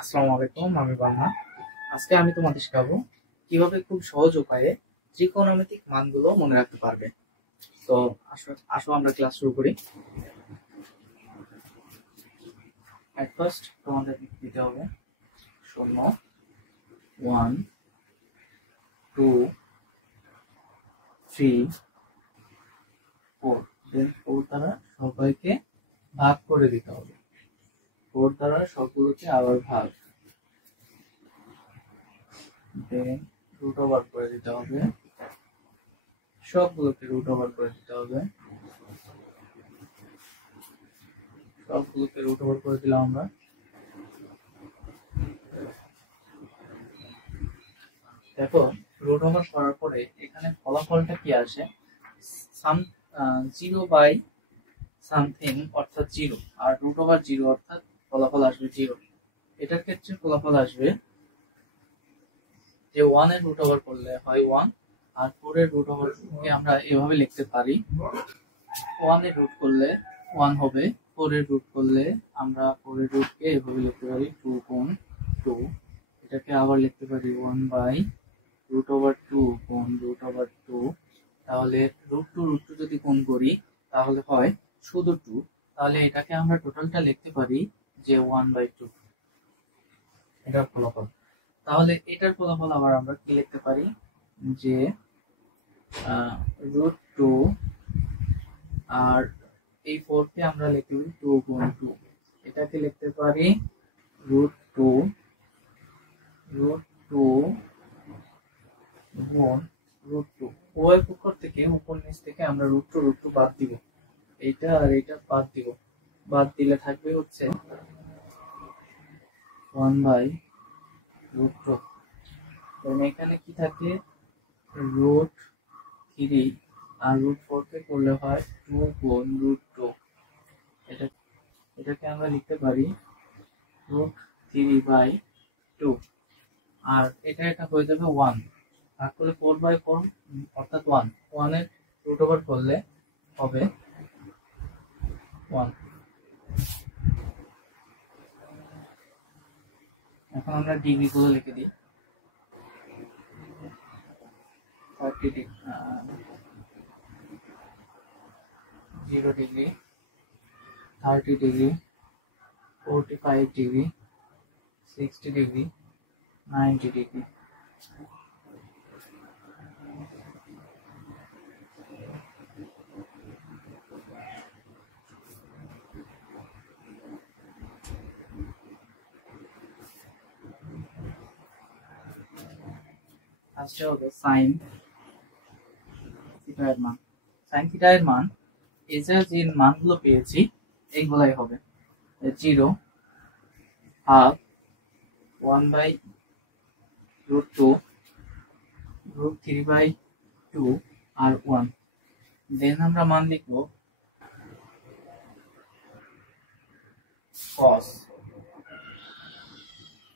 আসসালামু আলাইকুম, আমি বান্না। আজকে আমি তোমাদের শেখাবো কিভাবে খুব সহজ উপায়ে ত্রিকোণমিতিক মানগুলো মনে রাখতে পারবে। তো আসো আসো আমরা ক্লাস শুরু করি। এট ফার্স্ট তোমাদের দিতে হবে 0, 1, 2, 3, 4। দেন 4 দ্বারা সবাইকে ভাগ করে দিতে হবে। 4 দ্বারা সবগুলোকে আবার ভাগ, দেন রুট ওভার করে দিতে হবে। সবগুলোকে রুট ওভার করে দিতে হবে। সবগুলোকে রুট ওভার করে দিলাম আমরা। দেখো, রুট ওভার করার পরে এখানে ফলাফলটা কি আসে? সাম 0 বাই সামথিং অর্থাৎ 0, আর রুট ওভার 0 অর্থাৎ ফলাফল আসবে 0। এটার ক্ষেত্রে ফলাফল আসবে যে 1 এর রুট ওভার করলে হয় 1, আর 4 এর রুট ওভার কে আমরা এভাবে লিখতে পারি, 1 এর রুট করলে 1 হবে, 4 এর রুট করলে আমরা 4 এর রুট কে এভাবে লিখতে পারি 2 গুণ 2। এটাকে আবার লিখতে পারি 1 বাই রুট ওভার 2 গুণ রুট ওভার 2। তাহলে রুট টু যদি গুণ করি তাহলে হয় শুধু 2। তাহলে এটাকে আমরা টোটালটা লিখতে পারি যে 1/2। এটার ফলাফল। তাহলে এটার ফলাফল আবার আমরা কি লিখতে পারি যে রুট 2, আর এই 4 কে আমরা লিখতে পারি 2 গুণ 2। এটাকে লিখতে পারি রুট 2 গুণ রুট 2। উভয় পক্ষ থেকে উপর নিচ থেকে আমরা রুট টু বাদ দিব। এইটা আর এইটা বাদ দিব। বাদ দিলে থাকবে হচ্ছে 1/√2। এখানে কি থাকে? রুট 3, আর রুট 4 কে করলে হয় 2 গুণ রুট 2। এটাকে আমরা লিখতে পারি রুট 3/2। আর এটা হয়ে যাবে 1 ভাগ করলে 4/4 অর্থাৎ 1 এর রুট ওভার করলে হবে 1। এখন আমরা ডিগ্রি গুলো লিখে দিই। 30 degree, 0 degree, 30 degree, 45 degree, 60 degree, 90 degree. আসছে হবে সাইন থিটা এর মান। সাইন থিটা এর মান এই যে মানগুলো পেয়েছি এইগুলাই হবে 0, হাফ, 1/√2, রুট 3/2 আর 1। দেন আমরা মান লিখব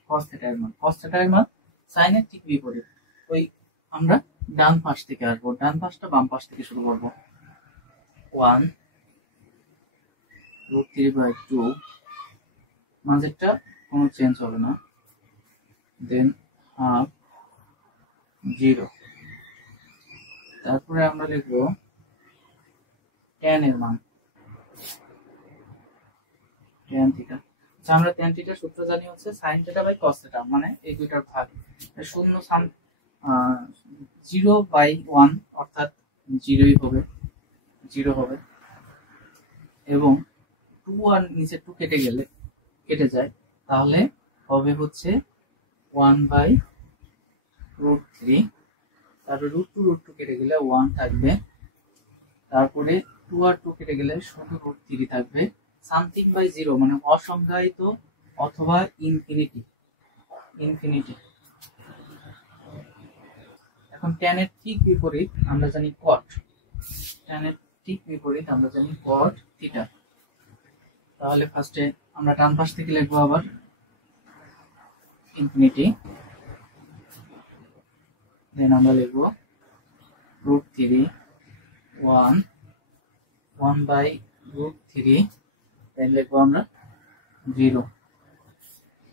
cos থিটা এর মান। cos থিটা এর মান সাইনের ঠিক বিপরীত। ওই আমরা ডান পাশ থেকে আসবো, ডান পাশটা বাম পাশ থেকে শুরু করব। 1√3/2, মাঝেরটা কোনো চেঞ্জ হবে না, দেন হাফ, 0। তারপরে আমরা লিখব tan এর মান, tan থিটা। আচ্ছা, আমরা tan থিটার সূত্র জানি হচ্ছে sin theta by cos theta, মানে এই দুইটার ভাগ। 0/1 অর্থাৎ 0ই হবে, 0 হবে, এবং 2 আর নিচে 2 কেটে যায়, তাহলে হবে হচ্ছে 1/√3। তারপরে রুট টু কেটে গেলে 1 থাকবে, তারপরে 2 আর 2 কেটে গেলে শুধু √3 থাকবে। সামথিং বাই 0 মানে অসংজ্ঞায়িত অথবা ইনফিনিটি। এখন tan এর ঠিক বিপরীত আমরা জানি cot। tan এর ঠিক বিপরীত আমরা জানি cot থিটা। তাহলে ফার্স্টে আমরা ডান পাশ থেকে লিখবো আবার ইনফিনিটি, দেন আমরা লিখবো √3, 1/√3, দেন লিখবো আমরা 0।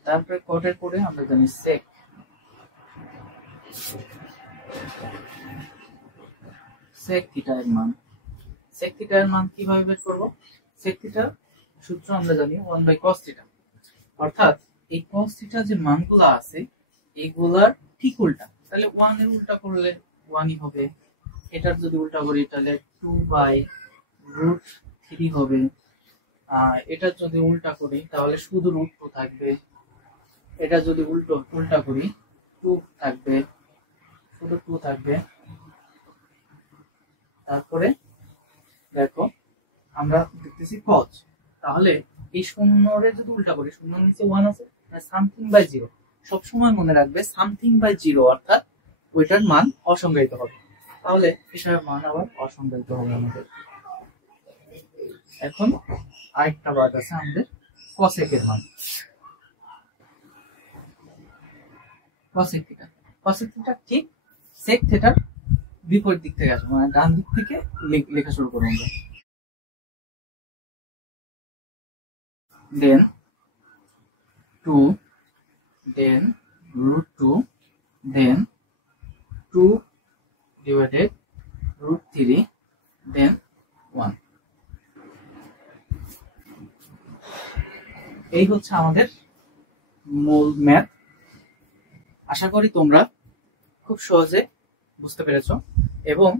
তারপরে কটের কোডে আমরা জানি সেক থিটা এর মান। সেক থিটা এর মান কিভাবে বের করব? সেক থিটার সূত্র আমরা জানি 1/cos থিটা, অর্থাৎ এই cos থিটা যে মানগুলো আছে এইগুলার ঠিক উল্টা। তাহলে 1 এর উল্টা করলে 1ই হবে, এটার যদি উল্টা করি তাহলে 2/√3 হবে, এটার যদি উল্টা করি তাহলে শুধু √2 থাকবে, এটা যদি উল্টা করি 2 থাকবে, শুধু 2 থাকবে। তারপরে দেখো আমরা দেখতেছি cos, তাহলে এই শূন্যরে যদি উল্টা করি, শূন্যের নিচে 1 আছে, সামথিং বাই 0। সবসময় মনে রাখবে সামথিং বাই 0 অর্থাৎ ওইটার মান অসংজ্ঞায়িত হবে, তাহলে এটার মান আবার অসংজ্ঞায়িত হবে আমাদের। এখন আরেকটা বাদ আছে আমাদের cosec এর মান। cosec থিটা ঠিক sec থিটার বিপরীত দিক থেকে আসবে, মানে ডান দিক থেকে লেখা শুরু করব আমরা। দেন 2, দেন √2, দেন 2/√3, দেন 1। এই হচ্ছে আমাদের মূল ম্যাথ। আশা করি তোমরা খুব সহজে বুঝতে পেরেছো এবং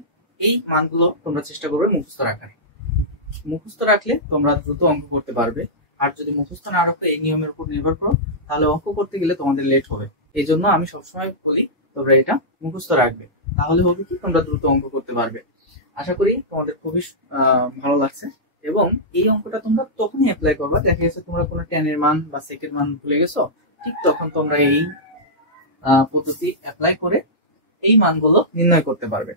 এই মানগুলো তোমরা চেষ্টা করবে মুখস্থ রাখার। মুখস্থ রাখলে তোমরা দ্রুত অঙ্ক করতে পারবে, আর যদি মুখস্থ না রাখো এই নিয়মের উপর নির্ভর করো তাহলে অঙ্ক করতে গেলে তোমাদের লেট হবে। এই জন্য আমি সবসময় বলি তোমরা এটা মুখস্থ রাখবে, তাহলে হবে কি তোমরা দ্রুত অঙ্ক করতে পারবে। আশা করি তোমাদের খুবই ভালো লাগছে এবং এই অঙ্কটা তোমরা তখনই অ্যাপ্লাই করবে, দেখা গেছে তোমরা কোনো tan এর মান বা sec এর মান ভুলে গেছো, ঠিক তখন তোমরা এই পদ্ধতি অ্যাপ্লাই করে এই মানগুলো নির্ণয় করতে পারবে।